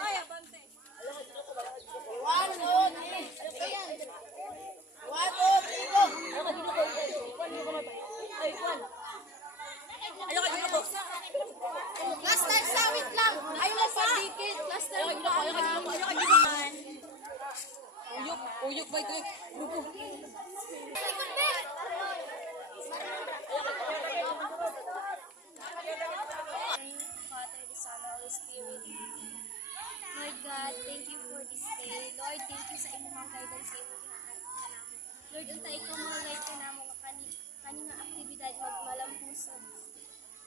Ay, abante. One, two, three. One, two, three, go. Last time sa wait lang. Ayaw mo pa. Last time pa. Uyok ba ito? Father, the Son, Holy Spirit. Lord God, thank you for this day. Lord, thank you sa imong guidance sa imong kanamo. Lord, unta ikaw mga guide kanamo kani nga aktibidad magmalampuson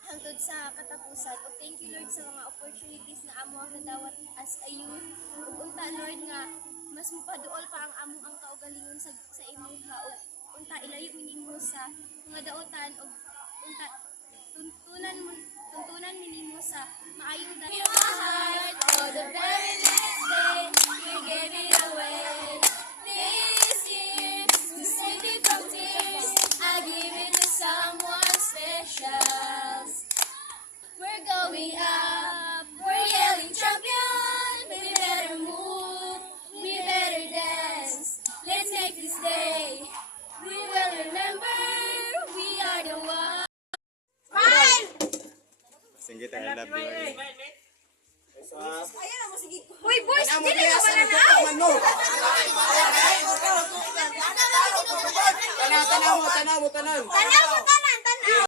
hangtod sa katapusan. O thank you Lord sa mga opportunities na amo ang nadawat as a youth. Ug unta Lord nga mas mupaduol pa ang among ang kaugalingon sa imong haog. Unta ilayo minimo sa mga daotan ug unta tuntunan minimo sa maayong dahil. My heart for the very next day, you gave it away. This year, to save me from tears, I give it to someone special. We're going up, we're yelling champion. We better move, we better dance. Let's make this day, we will remember, we are the one. Sige, I love you. Uy, boys, dili ka ba na Tanaw mo. Tanaw mo,